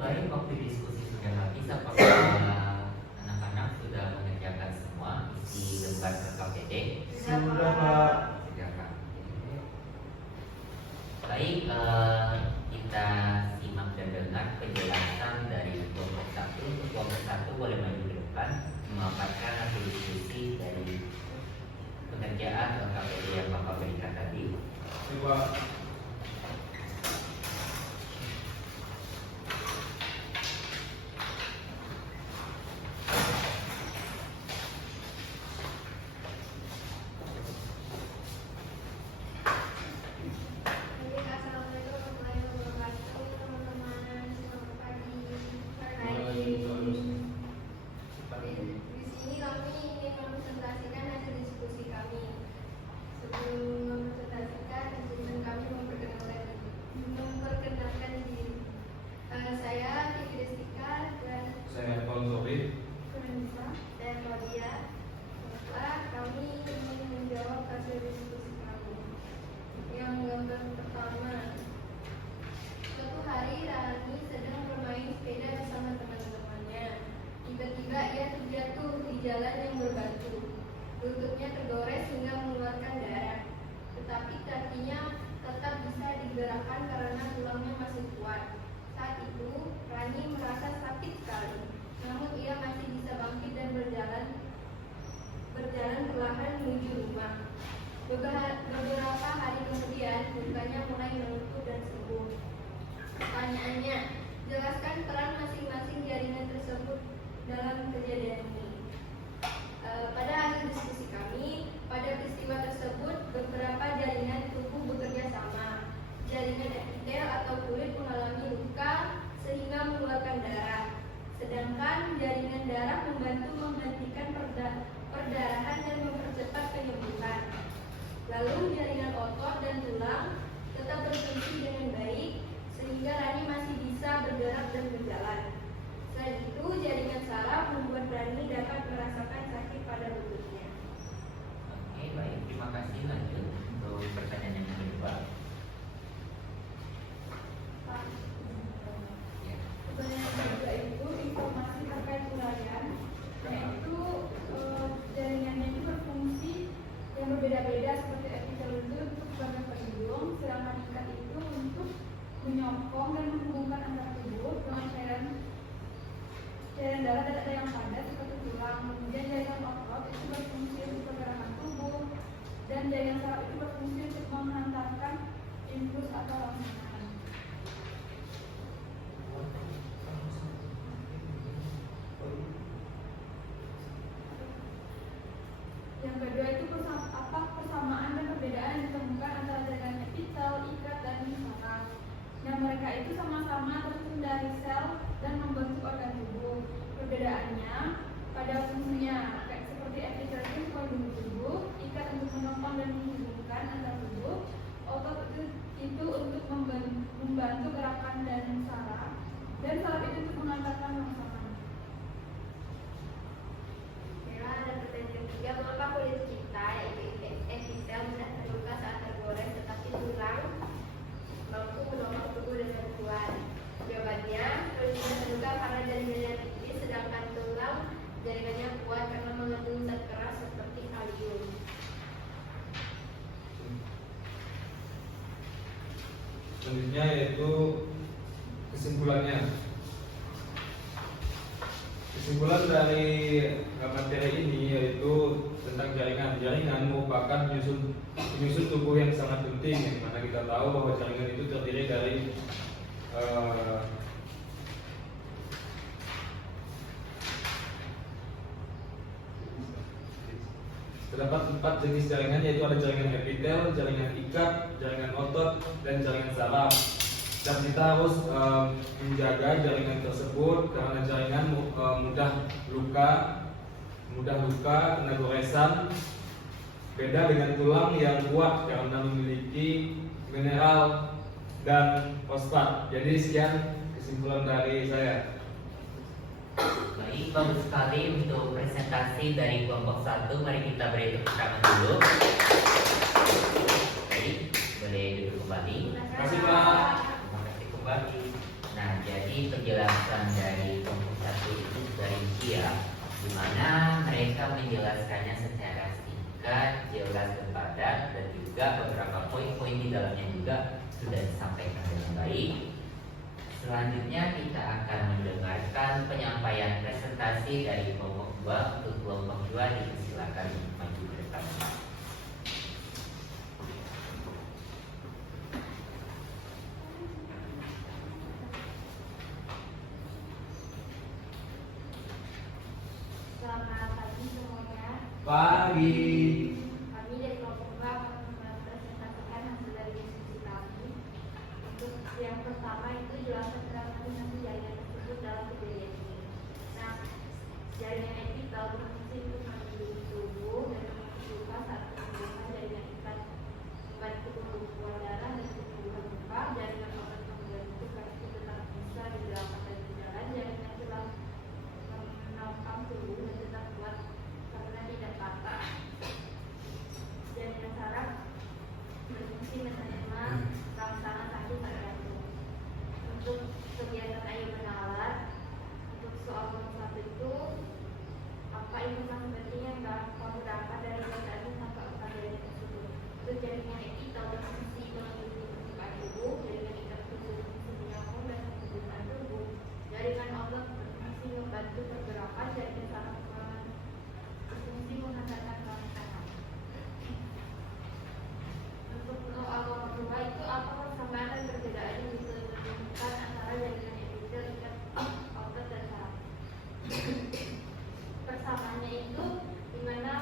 baik, waktu diskusi sudah habis. Apakah anak-anak sudah mengerjakan semua isi lembar KKPD? Sudah, Pak. Sudah, Pak. Baik, kita simak dan dengar penjelasan dari kelompok 1. Untuk kelompok 1 boleh maju ke depan memaparkan hasil diskusi dari pengerjaan KKPD yang Bapak berikan tadi. Coba. Tiba-tiba ia terjatuh di jalan yang berbatu. Lututnya tergores hingga mengeluarkan darah. Tetapi kakinya tetap bisa digerakkan karena tulangnya masih kuat. Saat itu, Rani merasa sakit sekali. Namun ia masih bisa bangkit dan berjalan perlahan menuju rumah. Beberapa hari kemudian, lukanya mulai melumpuh dan sembuh. Pertanyaannya, jelaskan peran masing-masing jaringan tersebut dalam kejadian ini. Pada hasil diskusi kami, pada peristiwa tersebut beberapa jaringan tubuh bekerja sama. Jaringan epitel atau kulit mengalami luka sehingga mengeluarkan darah, sedangkan jaringan darah membantu menghentikan perdarahan dan mempercepat penyembuhan. Lalu jaringan otot dan tulang tetap berfungsi dengan baik sehingga Rani masih bisa bergerak dan berjalan. Selain itu, jaringan saraf membuat Rani dapat merasakan sakit pada lututnya. Oke, baik. Terima kasih. Lanjut untuk pertanyaan yang kedua. Ya. Pertanyaan kedua itu informasi terkait uraian, yaitu jaringannya itu berfungsi yang berbeda-beda seperti epitel itu untuk bagian hidung, sedangkan ikat itu untuk menyokong dan menghubungkan antara tubuh dengan cairan darah dan ada yang padat seperti tulang. Kemudian jaringan otot itu berfungsi untuk pergerakan tubuh, dan jaringan saraf itu berfungsi untuk menghantarkan impuls atau rangsangan. Yang kedua itu apa persamaan dan perbedaan yang ditemukan antara jaringan epitel, ikat, dan saraf. Yang mereka itu sama-sama tersusun dari sel dan membentuk organ tubuh. Perbedaannya pada fungsinya, seperti epitel itu melindungi tubuh, ikat untuk menopang dan menghubungkan antar tubuh, otot itu untuk membantu gerakan dan saraf itu untuk mengantarkan rangsangan. Ada pertanyaan ketiga, mengapa kulit kita yaitu epitel mudah terluka saat tergores, tetapi tulang mampu menopang tubuh dengan kuat? Jawabannya, kulit mudah terluka karena jaringannya tipis, sedangkan tulang jaringannya kuat karena mengandung zat keras seperti kalium. Selanjutnya yaitu kesimpulannya. Kesimpulan dari materi ini yaitu tentang jaringan. Jaringan merupakan penyusun tubuh yang sangat penting, yang mana kita tahu bahwa jaringan itu terdiri dari terdapat 4 jenis jaringan, yaitu ada jaringan epitel, jaringan ikat, jaringan otot, dan jaringan saraf. Dan kita harus menjaga jaringan tersebut karena jaringan mudah luka, kena goresan. Beda dengan tulang yang kuat karena memiliki mineral dan fosfat. Jadi sekian kesimpulan dari saya. Baik, bagus sekali untuk presentasi dari kelompok 1. Mari kita beri tepuk tangan dulu. Baik, boleh duduk kembali. Terima kasih, Pak. Terima kasih kembali. Nah, jadi penjelasan dari kelompok satu itu dari dia, di mana mereka menjelaskannya secara singkat, jelas dan padat, dan juga beberapa poin-poin di dalamnya juga sudah disampaikan dengan baik. Selanjutnya kita akan mendengarkan penyampaian presentasi dari kelompok 2. Untuk kelompok 2 dipersilakan maju ke depan. Selamat pagi semuanya. Pagi. Kami dari kelompok 2 akan mempresentasikan hasil dari diskusi kami. Untuk yang pertama itu jelaskan transformasi jaringan tersebut dalam kejadian ini. Nah, jaringan epitel berfungsi untuk melindungi tubuh dan membuka saat pembukaan jaringan ikat membantu pembekuan darah dan penyembuhan luka. Jaringan otot membantu kaki tetap bisa digerakkan dan berjalan. Jaringan tulang menopang tubuh dan tetap kuat karena tidak patah. Jaringan saraf berfungsi menerima rangsangan kaki pada jantung. Untuk kegiatan ayo menalar, untuk soal nomor 1 itu apa informasi penting yang kamu dapat dari bacaan tanpa jaringan tersebut? Untuk jaringan epitel berfungsi melindungi permukaan tubuh, jaringan ikat tubuh berfungsi menyambung dan menghubungkan tubuh, jaringan otot berfungsi membantu pergerakan, jaringan saraf berfungsi menghantarkan rangsangan. Untuk soal nomor 2 itu apa persamaan dan perbedaan yang bisa ditemukan antara jaringan epitel, ikat otot dan saraf? Persamaannya itu dimana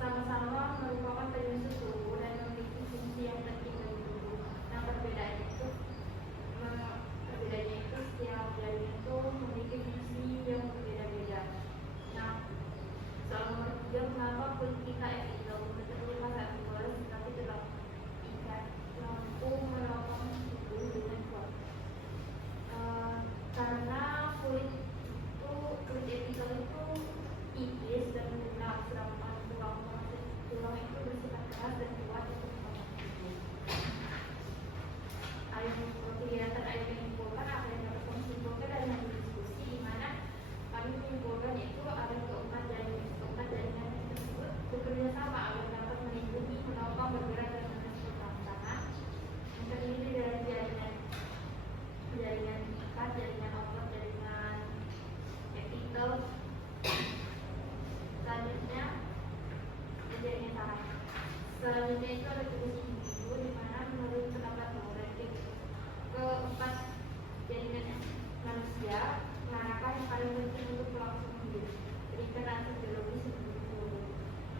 sama-sama merupakan penyusun tubuh dan memiliki fungsi yang penting bagi tubuh. Nah, perbedaannya itu setiap jaringan itu memiliki fungsi yang berbeda-beda. Nah, soal nomor 3, kenapa kulit kita epitel terlihat saat bolos tapi tetap ikat mampu menopang tubuh dengan kuat? Karena kulit epitel itu tipis dan lunak, sedangkan tulang itu bersifat keras dan kuat untuk menopang tubuh. Kegiatan ayo menyimpulkan apa yang dapat kami simpulkan dari hasil diskusi, di mana kami menyimpulkan yaitu ada keempat jaringan tersebut bekerja sama agar dapat melindungi, menopang, bergerak dan menentukan rangsangan. Yang terdiri dari jaringan ikat, jaringan otot, jaringan epitel. Selanjutnya jaringan saraf. Selanjutnya itu ada tubuh individu, di mana menurut pendapat Moretti keempat jaringan manusia mengarahkan yang paling penting untuk kelangsungan hidup, berikan rasa biologis sebelum turun.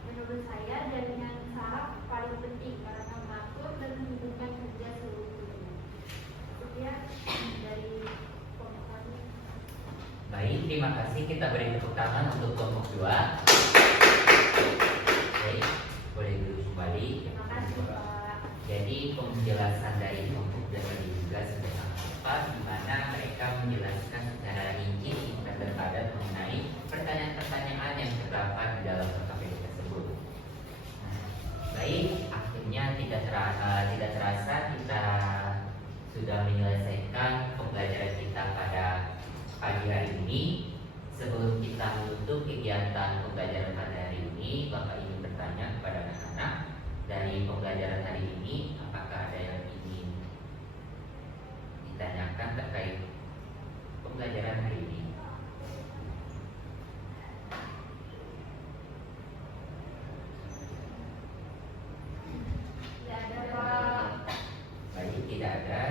Menurut saya jaringan saraf paling penting karena mengatur dan menghubungkan kerja seluruh tubuh. Sekian dari kelompok kami. Baik, terima kasih. Kita beri tepuk tangan untuk kelompok 2. Baik, boleh duduk kembali. Terima kasih Pak. Jadi penjelasan dari kelompok 2 tadi juga sudah sangat tepat, di mana mereka menjelaskan secara rinci, singkat dan padat mengenai pertanyaan-pertanyaan yang terdapat di dalam KPD tersebut. Nah, baik, akhirnya tidak terasa kita sudah menyelesaikan pembelajaran kita pada pagi hari ini. Sebelum kita menutup kegiatan pembelajaran pada hari ini, Bapak ingin bertanya kepada anak-anak dari pembelajaran hari ini, apakah ada yang ingin ditanyakan terkait pembelajaran hari ini? Tidak ada Pak. Baik, tidak ada.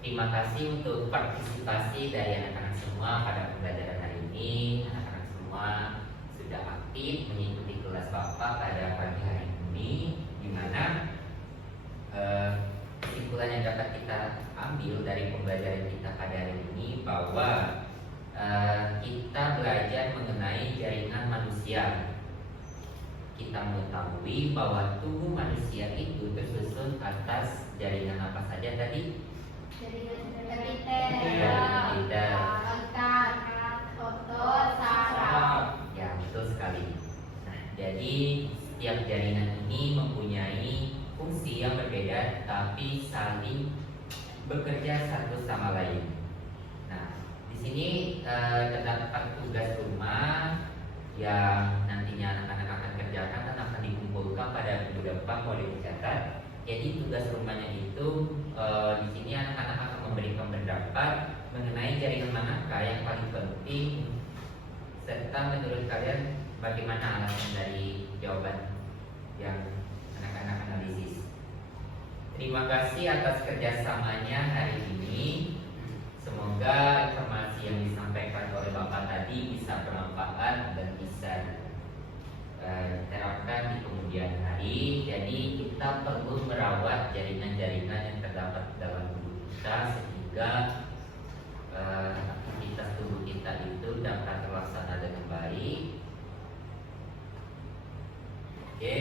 Terima kasih untuk partisipasi dari anak-anak semua pada pembelajaran hari ini. Anak-anak semua sudah aktif mengikuti kelas Bapak pada pagi hari ini, di mana kesimpulan yang dapat kita ambil dari pembelajaran kita pada hari ini bahwa kita belajar mengenai jaringan manusia. Kita mengetahui bahwa tubuh manusia itu tersusun atas jaringan apa saja tadi? Jaringan Epitel, ikat, otot, saraf. ya betul sekali. Nah, jadi setiap jaringan ini mempunyai fungsi yang berbeda tapi saling bekerja satu sama lain. Nah, di sini terdapat tugas rumah yang nantinya anak-anak akan kerjakan dan akan dikumpulkan pada minggu depan, boleh dicatat. Jadi tugas rumahnya itu di sini anak-anak akan memberikan pendapat mengenai jaringan manakah yang paling penting, serta menurut kalian bagaimana alasan dari jawaban yang anak-anak analisis. Terima kasih atas kerjasamanya hari ini. Semoga informasi yang disampaikan oleh Bapak tadi bisa bermanfaat dan bisa diterapkan di kemudian hari. Jadi kita perlu merawat jaringan-jaringan yang terdapat dalam tubuh kita sehingga aktivitas tubuh kita itu dapat terlaksana dengan baik. Oke.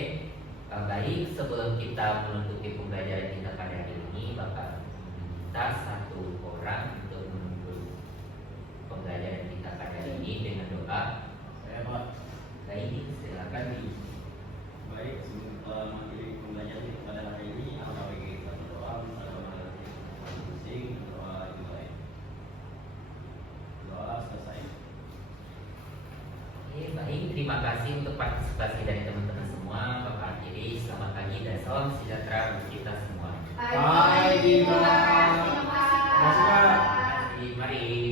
Baik, sebelum kita menutupi pembelajaran kita pada hari ini, Bapak minta satu orang untuk menutup pembelajaran kita pada hari ini dengan doa. Saya Pak. Baik, silakan di. Baik, sebelum mengakhiri pembelajaran kita pada hari ini, alhamdulillah bagi kita berdoa, masing-masing doa dimulai. Doa selesai. Oke, baik, terima kasih untuk partisipasi dari teman-teman semua. Bapak akhiri, selamat pagi dan salam sejahtera untuk kita semua. Hai, Bima. Terima kasih, Pak. Terima kasih, Pak. Terima kasih, mari.